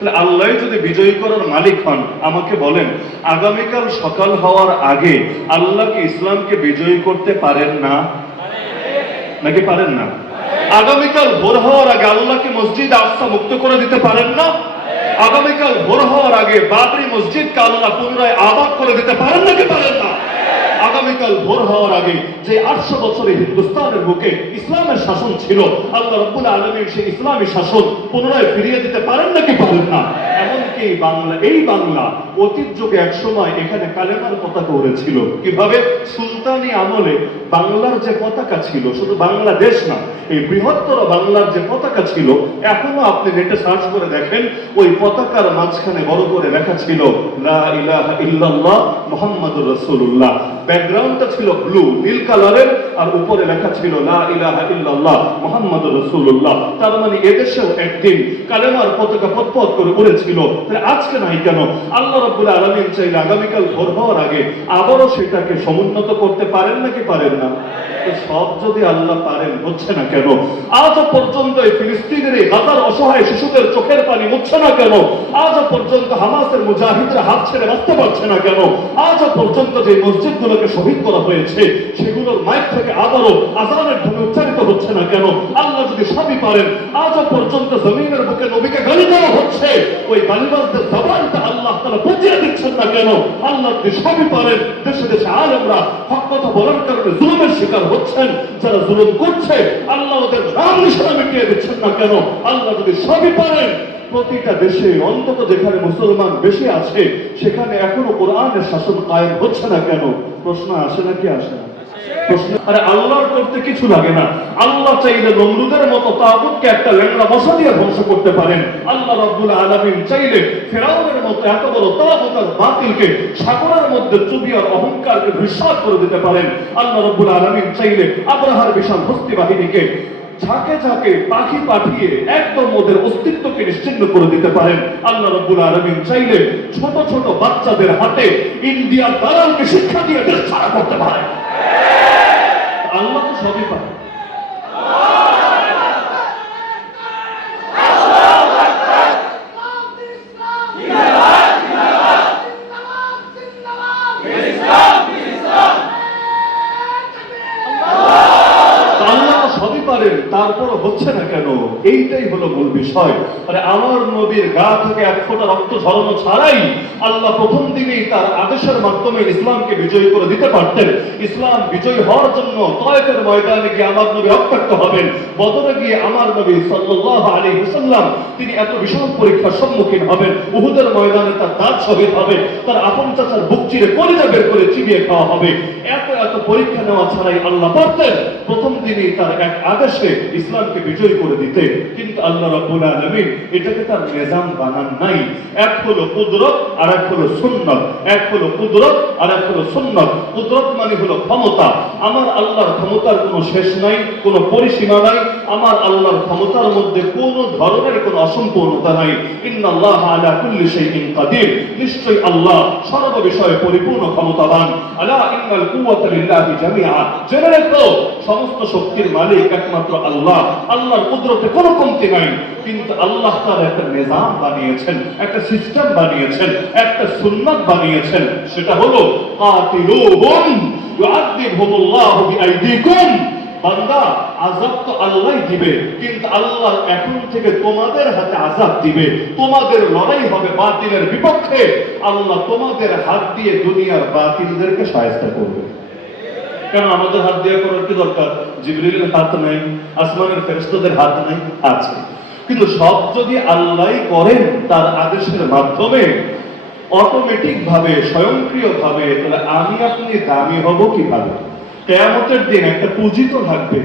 আল্লাহ যদি বিজয়ী করার মালিক হন, আমাকে বলেন আগামীকাল সকাল হওয়ার আগে আল্লাহ কি ইসলামকে বিজয়ী করতে পারেন না? নাকি পারেন না? আগামীকাল ভোর হওয়ার আগে আল্লাহ কি মসজিদ আকসা মুক্ত করে দিতে পারেন না? আগামীকাল ভোর হওয়ার আগে বাবরি মসজিদকে আল্লাহ পুনরায় আবাদ করে দিতে পারেন নাকি পারেন না? আগামীকাল ভোর হওয়ার আগে যে 800 বছরে হিন্দুস্তানের বুকে ইসলামের শাসন ছিল, আল্লাহ রাব্বুল আলামিন সেই ইসলামী শাসন পুনরায় ফিরিয়ে দিতে পারেন নাকি পারেন না? এমনকি এই বাংলা অতীত যুগে এক সময় এখানে কালেমার পতাকা উড়েছিল। কিভাবে? সুলতানি আমলে বাংলার যে পতাকা ছিল, শুধু বাংলাদেশ না, এই বৃহত্তর বাংলার যে পতাকা ছিল, এখনো আপনি নেটে সার্চ করে দেখেন, ওই পতাকার মাঝখানে বড় করে লেখা ছিল লা ইলাহা ইল্লাল্লাহ মুহাম্মাদুর রাসূলুল্লাহ। ব্যাকগ্রাউন্ডটা ছিল ব্লু, নীল কালারের, আর উপরে লেখা ছিল লা ইলাহা ইল্লাল্লাহ মুহাম্মাদুর রাসূলুল্লাহ। তার মানে এদেশেও একদিন কালেমার পতাকা পতপত করে উড়েছিল। তাহলে আজকে নাই কেন? আল্লাহ রাব্বুল আলামিন চাইলে আগামীকাল ভোর হওয়ার আগে আবারও সেটাকে সমুন্নত করতে পারেন নাকি পারেন না? সব যদি আল্লাহ পারেন, হচ্ছে না কেন? আজও পর্যন্ত এই ফিলিস্তিনের এই গাজার অসহায় শিশুদের চোখের পানি মুছছে না কেন? আজও পর্যন্ত হামাসের মুজাহিদরা হাত ছেড়ে বাঁচতে পারছে না কেন? আজও পর্যন্ত যে মসজিদগুলোকে শহীদ করা হয়েছে, সেগুলোর মাইক থেকে আবারও আযানের ধ্বনি উচ্চারিত হচ্ছে না কেন? আল্লাহ যদি সবই পারেন, আজও পর্যন্ত জমিনের বুকে নবীকে গালি দেওয়া হচ্ছে, ওই গালিবাজদের জবানটা আল্লাহ তাআলা বুঝিয়ে দিচ্ছেন না কেন? আল্লাহ যদি সবই পারেন, দেশে দেশে আলেমরা হক কথা বলার কারণে জুলুমের শিকার হচ্ছেন, যারা জুলুম করছে আল্লাহ ওদের নাম নিশানা মিটিয়ে দিচ্ছেন না কেন? আল্লাহ যদি সবই পারেন, প্রতিটা দেশে অন্তত যেখানে মুসলমান বেশি আছে, সেখানে এখনো কোরআনের শাসন কায়েম হচ্ছে না কেন? প্রশ্ন আসে নাকি আসে না? আরে আল্লাহর করতে কিছু লাগে না। আল্লাহ চাইলে নমরুদের মতো তাগুতকে একটা ল্যাংড়া মশা দিয়ে ধ্বংস করতে পারেন। আল্লাহ রাব্বুল আলামিন চাইলে ফিরাউনের মতো এত বড় তাগুত আর বাতিলকে সাগরের মধ্যে চুবিয়ে অহংকারকে ধূসর করে দিতে পারেন। আল্লাহ রাব্বুল আলামিন চাইলে আব্রাহার বিশাল হস্তি বাহিনীকে ঝাঁকে ঝাঁকে পাখি পাঠিয়ে একদম ওদের অস্তিত্বকে নিশ্চিহ্ন করে দিতে পারেন। আল্লাহ রাব্বুল আলামিন চাইলে ছোট ছোট বাচ্চাদের হাতে ইন্ডিয়ার দালালকে শিক্ষা দিয়ে দেশ ছাড়া করতে পারেন। আল্লাহ তো সবই পারে। তারপর হচ্ছে না কেন? এইটাই হলো মূল বিষয়। আরে আমার নবীর গা থেকে এক ফোঁটা রক্ত ঝরানো ছাড়াই আল্লাহ প্রথম দিনেই তার আদেশের মাধ্যমে ইসলামকে বিজয়ী করে দিতে পারতেন। ইসলাম বিজয়ী হওয়ার জন্য তয়েফের ময়দানে গিয়ে আমার নবী রক্তাক্ত হবেন, বদরে গিয়ে আমার নবী সাল্লাল্লাহু আলাইহি ওয়াসাল্লাম তিনি এত বিশাল পরীক্ষার সম্মুখীন হবেন, উহুদের ময়দানে তার দাঁত শহীদ হবে, তার আপন চাচার বুক চিরে কলিজা বের করে চিবিয়ে খাওয়া হবে। এত এত পরীক্ষা নেওয়া ছাড়াই আল্লাহ পারতেন প্রথম দিনেই তার এক আদেশে ইসলামকে বিজয় করে দিতে। কিন্তু আল্লাহ রাব্বুল আলামিন এটাকে তার নিজাম বানান নাই। এক হলো কুদরত আর এক হলো সুন্নাত। এক হলো কুদরত আর এক হলো সুন্নাত। কুদরত মানে হলো ক্ষমতা। আমার আল্লাহর ক্ষমতার কোনো শেষ নাই, কোনো পরিসীমা নাই। আমার আল্লাহর ক্ষমতার মধ্যে কোনো ধরনের কোনো অসম্পূর্ণতা নাই। ইন্নাল্লাহা আলা কুল্লি শাইইন কাদির, নিশ্চয়ই আল্লাহ সর্ব বিষয়ে পরিপূর্ণ ক্ষমতাবান। আলা ইন্নাল কুওয়াতা লিল্লাহি জামিআ, জেনে রেখো সমস্ত শক্তির মালিক একমাত্র আল্লাহ। আল্লাহর কুদরতে কোনো কমতি নাই। কিন্তু আল্লাহ তাআলা একটা নিজাম বানিয়েছেন, একটা সিস্টেম বানিয়েছেন, একটা সুন্নাত বানিয়েছেন। সেটা হলো কাতিলুহুম ইউআযিবহুমুল্লাহু বিআইদিকুম। বান্দা, আযাব তো আল্লাহই দিবে, কিন্তু আল্লাহ এখন থেকে তোমাদের হাতে আযাব দিবে। তোমাদের লড়াই হবে বাতিলের বিপক্ষে। আল্লাহ তোমাদের হাত দিয়ে দুনিয়ার বাতিলদেরকে শায়েস্তা করবে। কেন আমাদের হাত দিয়ে করার কি দরকার? জিবরিলের হাত নাই, আসমানের ফেরেশতাদের হাত নাই? আছে। কিন্তু সব যদি আল্লাহই করেন তার আদেশের মাধ্যমে, অটোমেটিক ভাবে, স্বয়ংক্রিয় ভাবে, তাহলে আমি আপনি দামি হব কিভাবে? কিয়ামতের দিন একটা পুঁজি তো থাকবে।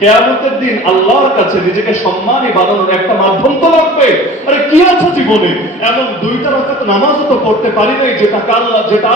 কিয়ামতের দিন আল্লাহর কাছে নিজেকে সম্মানী বানানোর একটা মাধ্যম তো লাগবে। আরে কি আছে জীবনে? এমন 2 রাকাত নামাজও তো পড়তে পারি নাই যেটা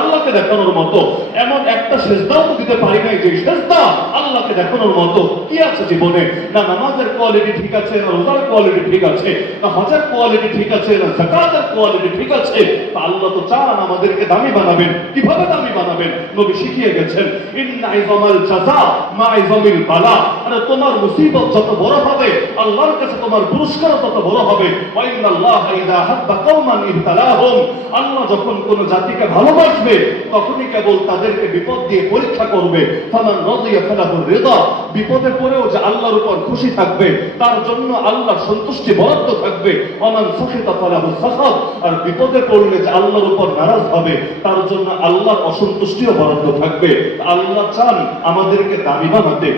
আল্লাহকে দেখানোর মতো। এমন একটা সিজদাও তো দিতে পারি নাই যে সিজদা আল্লাহকে দেখানোর মতো। কি আছে জীবনে? না নামাজের কোয়ালিটি ঠিক আছে, না রোজার কোয়ালিটি ঠিক আছে, না হজের কোয়ালিটি ঠিক আছে, না যাকাতের কোয়ালিটি ঠিক আছে। তা আল্লাহ তো চান আমাদেরকে দামি বানাবেন। কিভাবে দামি বানাবেন? নবী শিখিয়ে গেছেন, ইন্না ইযামাল জাযা মা ইযামিল বালা। আরে তোমার মুসিবত যত বড় হবে আল্লাহর কাছে তোমার পুরস্কার তত বড় হবে। ওয়া ইন্নাল্লাহা ইযা হাব্বা কওমান ইবতালাহুম, আল্লাহ যখন কোন জাতিকে ভালোবাসবে তখনই কেবল তাদেরকে বিপদ দিয়ে পরীক্ষা করবে। ফামান রাদিয়া ফালাহুর রিদা, বিপদে পড়েও যে আল্লাহর উপর খুশি থাকবে তার জন্য আল্লাহর সন্তুষ্টি বরাদ্দ থাকবে। ওমান সাখিতা ফালাহু সাখাত, আর বিপদে পড়লে যে আল্লাহর উপর নারাজ হবে তার জন্য আল্লাহর অসন্তুষ্টিও বরাদ্দ থাকবে। আল্লাহ চান আমাদেরকে দাবি বানাতে।